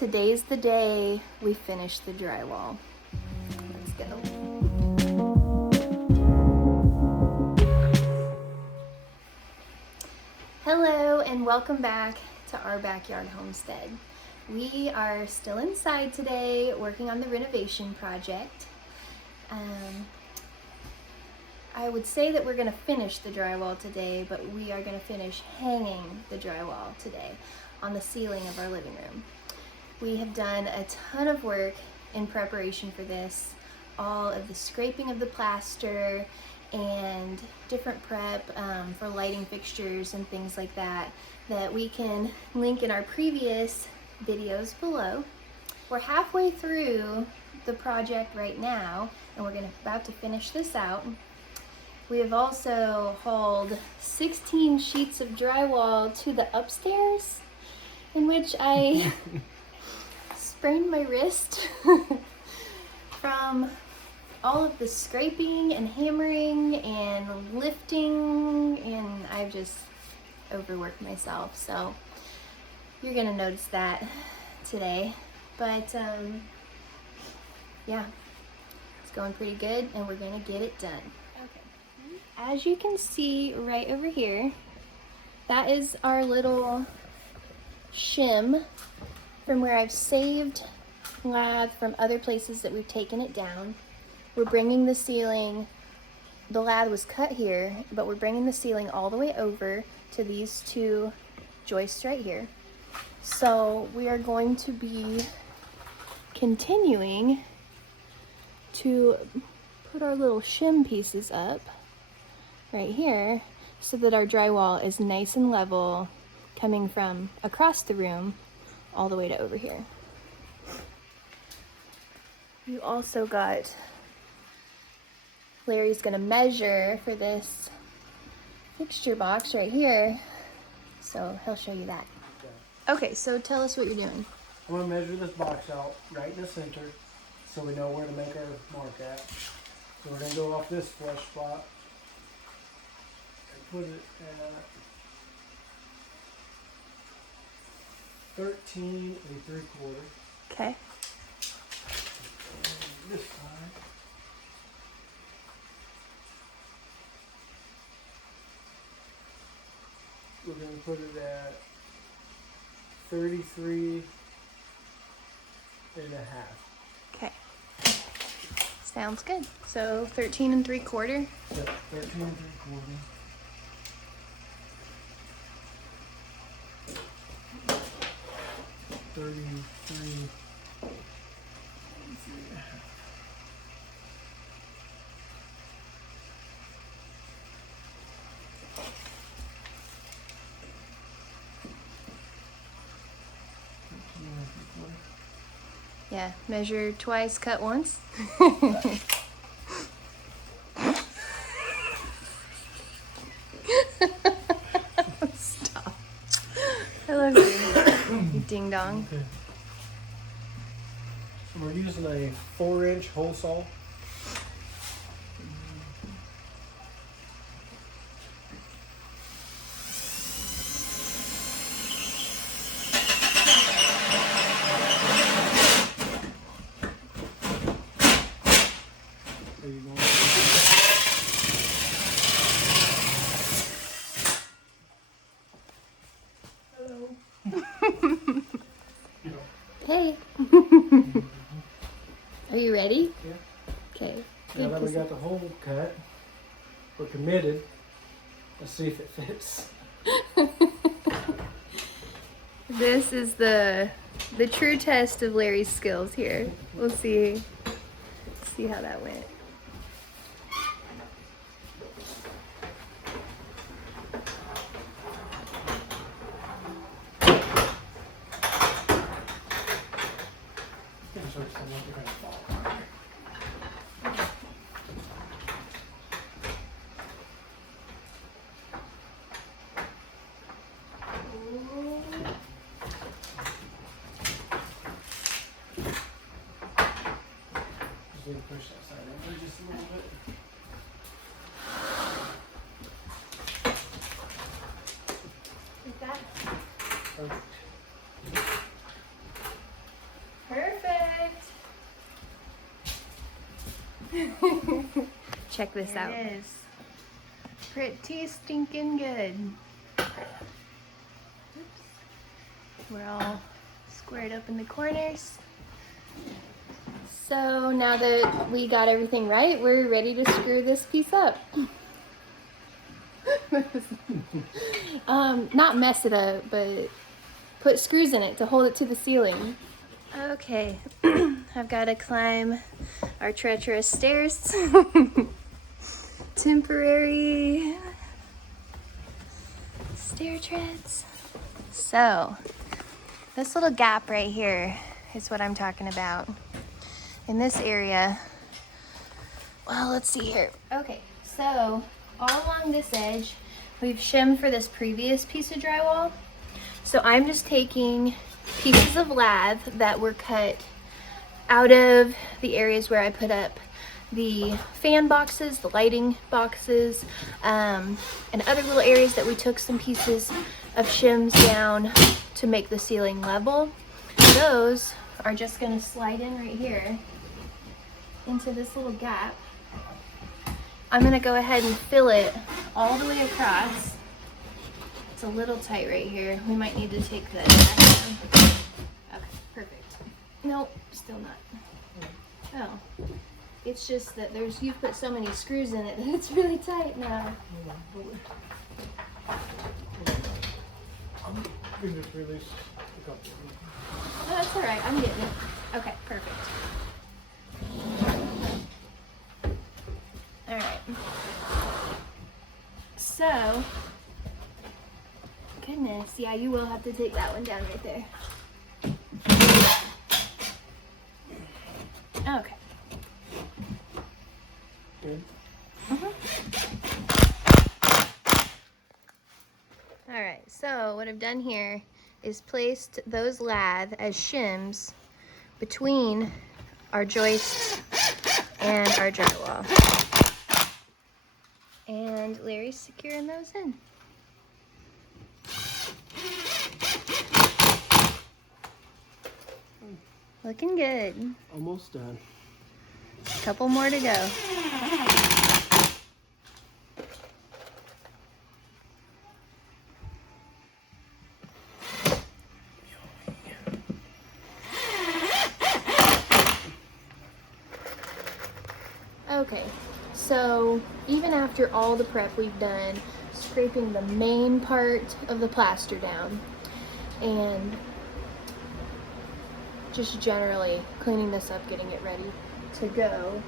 Today's the day we finish the drywall. Let's go. Hello and welcome back to Our Backyard Homestead. We are still inside today working on the renovation project. I would say that we're going to finish the drywall today, but we are going to finish hanging the drywall today on the ceiling of our living room. We have done a ton of work in preparation for this, all of the scraping of the plaster and different prep for lighting fixtures and things like that we can link in our previous videos below. We're halfway through the project right now and we're about to finish this out. We have also hauled 16 sheets of drywall to the upstairs, in which I sprained my wrist from all of the scraping and hammering and lifting, and I've just overworked myself. So you're gonna notice that today, but yeah, it's going pretty good and we're gonna get it done. As you can see right over here, that is our little shim from where I've saved lath from other places that we've taken it down. We're bringing the ceiling, the lath was cut here, but we're bringing the ceiling all the way over to these two joists right here. So we are going to be continuing to put our little shim pieces up right here so that our drywall is nice and level coming from across the room all the way to over here. You also got, Larry's gonna measure for this fixture box right here, so he'll show you that. Okay, so tell us what you're doing. I'm gonna measure this box out right in the center so we know where to make our mark at. So we're gonna go off this flush spot and put it at 13 3/4. Okay. And this side. We're gonna put it at 33 and a half. Okay. Sounds good. So 13 3/4. So 13 3/4. $33. Yeah, measure twice, cut once. Stop. I love you, you ding dong. Okay. So we're using a 4-inch hole saw. There you go. Hey. Are you ready? Yeah. Okay. Now that we got the hole cut, we're committed. Let's see if it fits. This is the true test of Larry's skills here. We'll see how that went. Push that side over just a little bit. Like that? Perfect. Check this out. It is. Pretty stinking good. Oops. We're all squared up in the corners. So now that we got everything right, we're ready to screw this piece up. Not mess it up, but put screws in it to hold it to the ceiling. Okay, I've got to climb our treacherous stairs. Temporary stair treads. So, this little gap right here is what I'm talking about. In this area, well, let's see here. Okay, so all along this edge, we've shimmed for this previous piece of drywall. So I'm just taking pieces of lath that were cut out of the areas where I put up the fan boxes, the lighting boxes, and other little areas that we took some pieces of shims down to make the ceiling level. Those are just going to slide in right here into this little gap. I'm going to go ahead and fill it all the way across. It's a little tight right here. We might need to take the back down. Okay, perfect. Nope, still not. Oh, it's just that you've put so many screws in it that it's really tight now. We just released a couple. Oh, that's all right. I'm getting it. Okay, perfect. All right. So, goodness, yeah, you will have to take that one down right there. Okay. Good. All right, so what I've done here is placed those lath as shims between our joists and our drywall. And Larry's securing those in. Looking good. Almost done. Couple more to go. Okay, so even after all the prep we've done, scraping the main part of the plaster down, and just generally cleaning this up, getting it ready to go,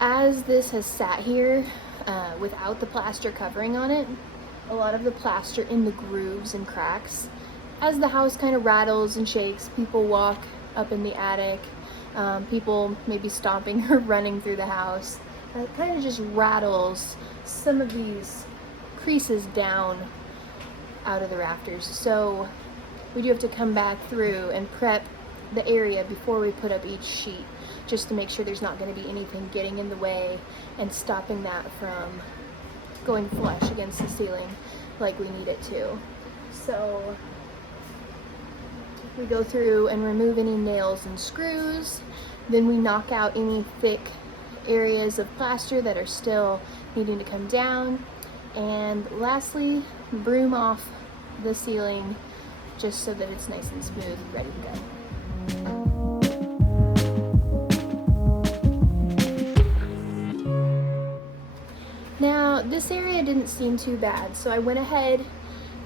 as this has sat here without the plaster covering on it, a lot of the plaster in the grooves and cracks, as the house kind of rattles and shakes, people walk up in the attic, people maybe stomping or running through the house, it kind of just rattles some of these creases down out of the rafters. So we do have to come back through and prep the area before we put up each sheet, just to make sure there's not going to be anything getting in the way and stopping that from going flush against the ceiling like we need it to. So we go through and remove any nails and screws, then we knock out any thick areas of plaster that are still needing to come down, and lastly broom off the ceiling just so that it's nice and smooth, ready to go. Now this area didn't seem too bad, so I went ahead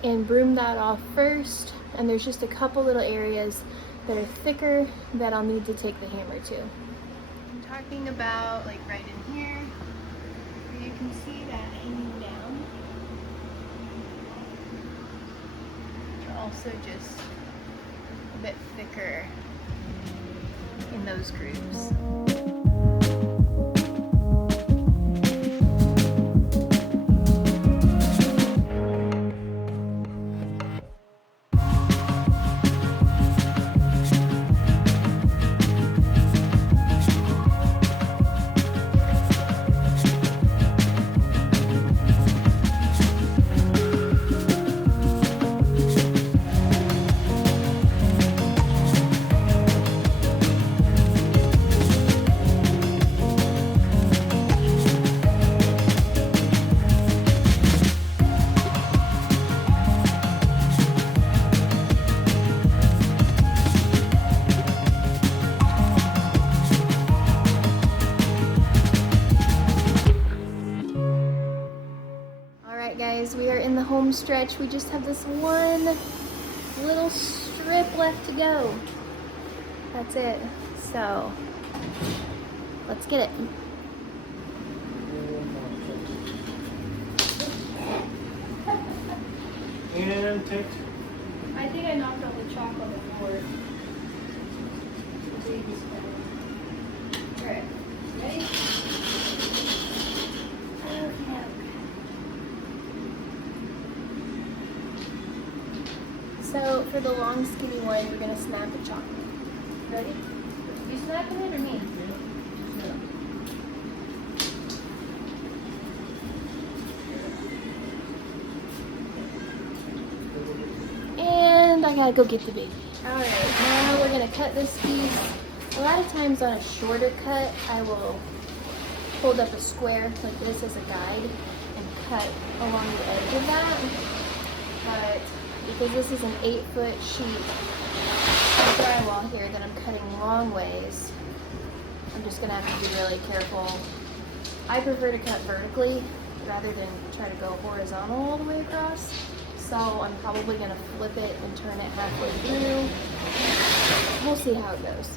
and broomed that off first, and there's just a couple little areas that are thicker that I'll need to take the hammer to. I'm talking about like right in here, where you can see that hanging down. They're also just a bit thicker in those grooves. home stretch. We just have this one little strip left to go. That's it. So let's get it. And take. I think I knocked off the chalk on the board. Alright, ready? Okay. So for the long skinny one, we're gonna snap the chalk. Ready? You snapping it or me? And I gotta go get the baby. Alright, now we're gonna cut this piece. A lot of times on a shorter cut, I will hold up a square like this as a guide and cut along the edge of that. But because this is an 8-foot sheet of drywall here that I'm cutting long ways, I'm just gonna have to be really careful. I prefer to cut vertically rather than try to go horizontal all the way across. So I'm probably gonna flip it and turn it halfway through. We'll see how it goes.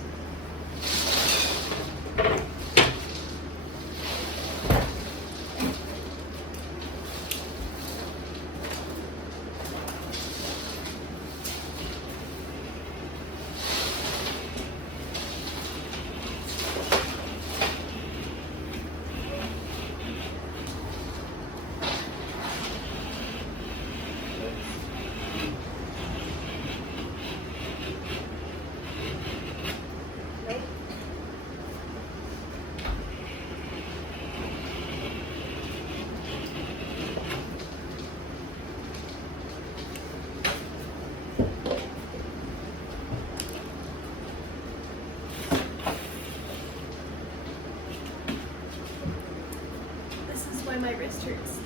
Why my wrist hurts.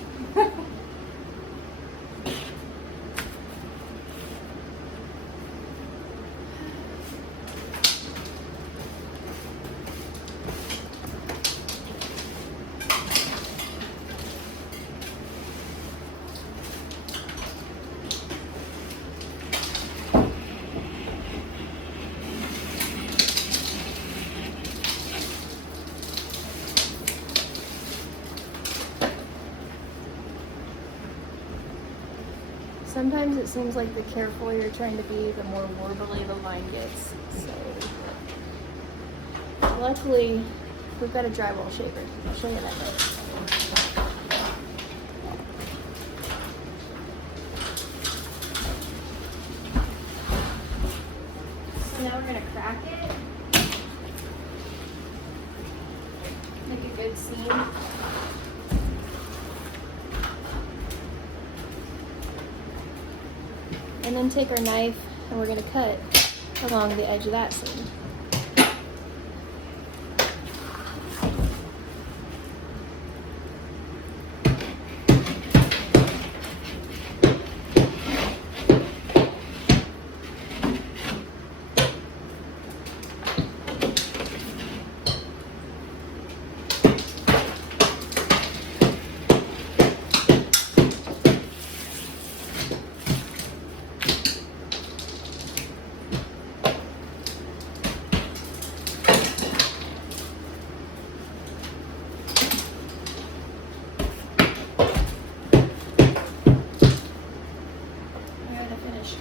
Sometimes it seems like the careful you're trying to be, the more warbly the line gets. So, luckily, we've got a drywall shaver. I'll show you that later. So now we're going to crack it. Make a good seam. And then take our knife and we're going to cut along the edge of that seam.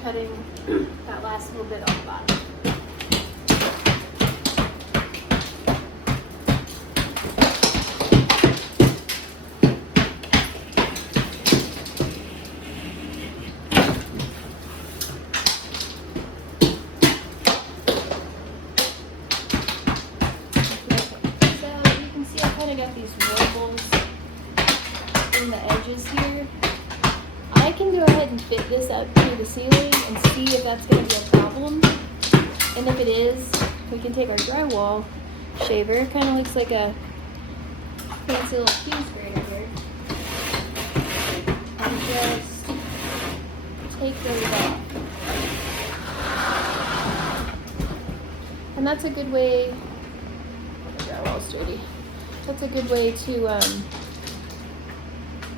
Cutting that last little bit off the bottom. So you can see I kind of got these warbles in the edges here. I can go ahead and fit this up to the ceiling and see if that's going to be a problem. And if it is, we can take our drywall shaver. Kind of looks like a fancy little fuse grater here. And just take those off. And that's a good way, the drywall's dirty. That's a good way to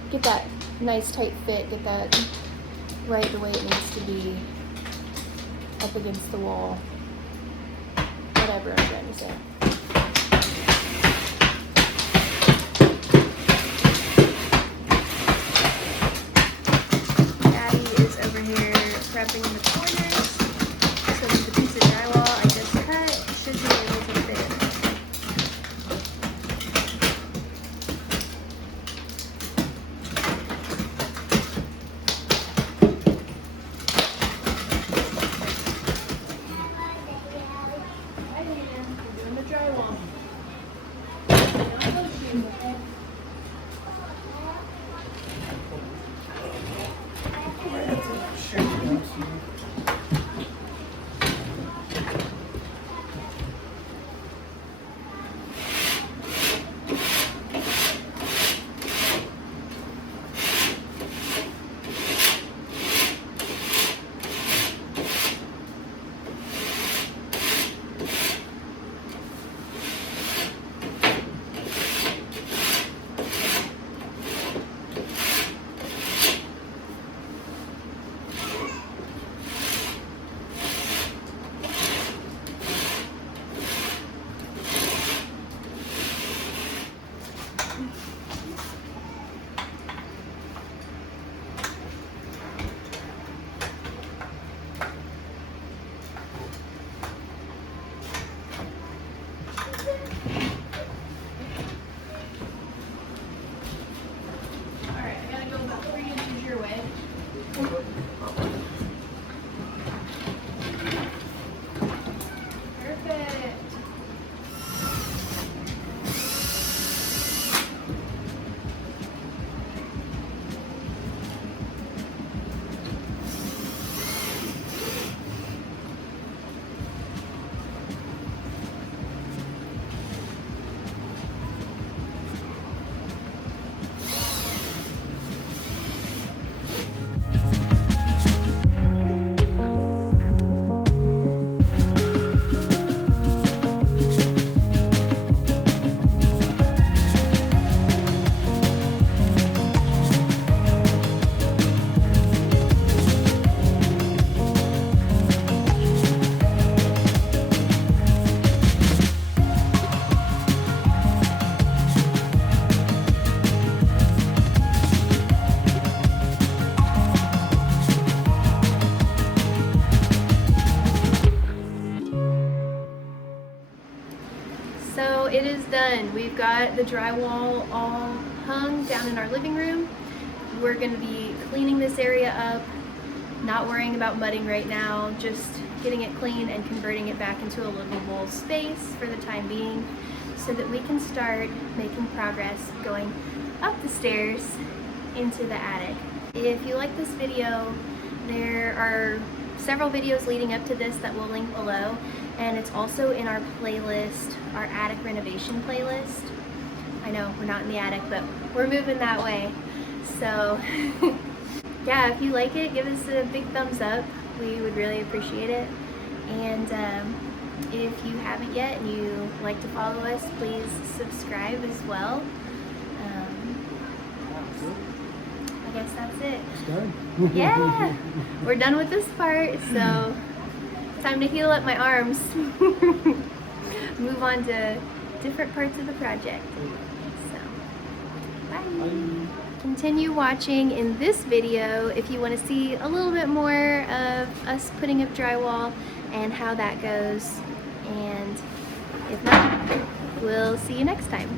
get that nice tight fit, get that right the way it needs to be up against the wall. Whatever I'm trying to say. Daddy is over here prepping the corners so that the piece of drywall I just cut should be able to fit. We're doing the drywall. Alright, I gotta go about 3 inches your way. Perfect. So it is done. We've got the drywall all hung down in our living room. We're going to be cleaning this area up, not worrying about mudding right now, just getting it clean and converting it back into a livable space for the time being so that we can start making progress going up the stairs into the attic. If you like this video, there are several videos leading up to this that we'll link below, and it's also in our playlist, our attic renovation playlist. I know we're not in the attic, but we're moving that way. So yeah, if you like it, give us a big thumbs up. We would really appreciate it. And if you haven't yet and you like to follow us, please subscribe as well. I guess that's it. It's done. Yeah, we're done with this part, so time to heal up my arms. Move on to different parts of the project. So, bye. Continue watching in this video if you want to see a little bit more of us putting up drywall and how that goes. And if not, we'll see you next time.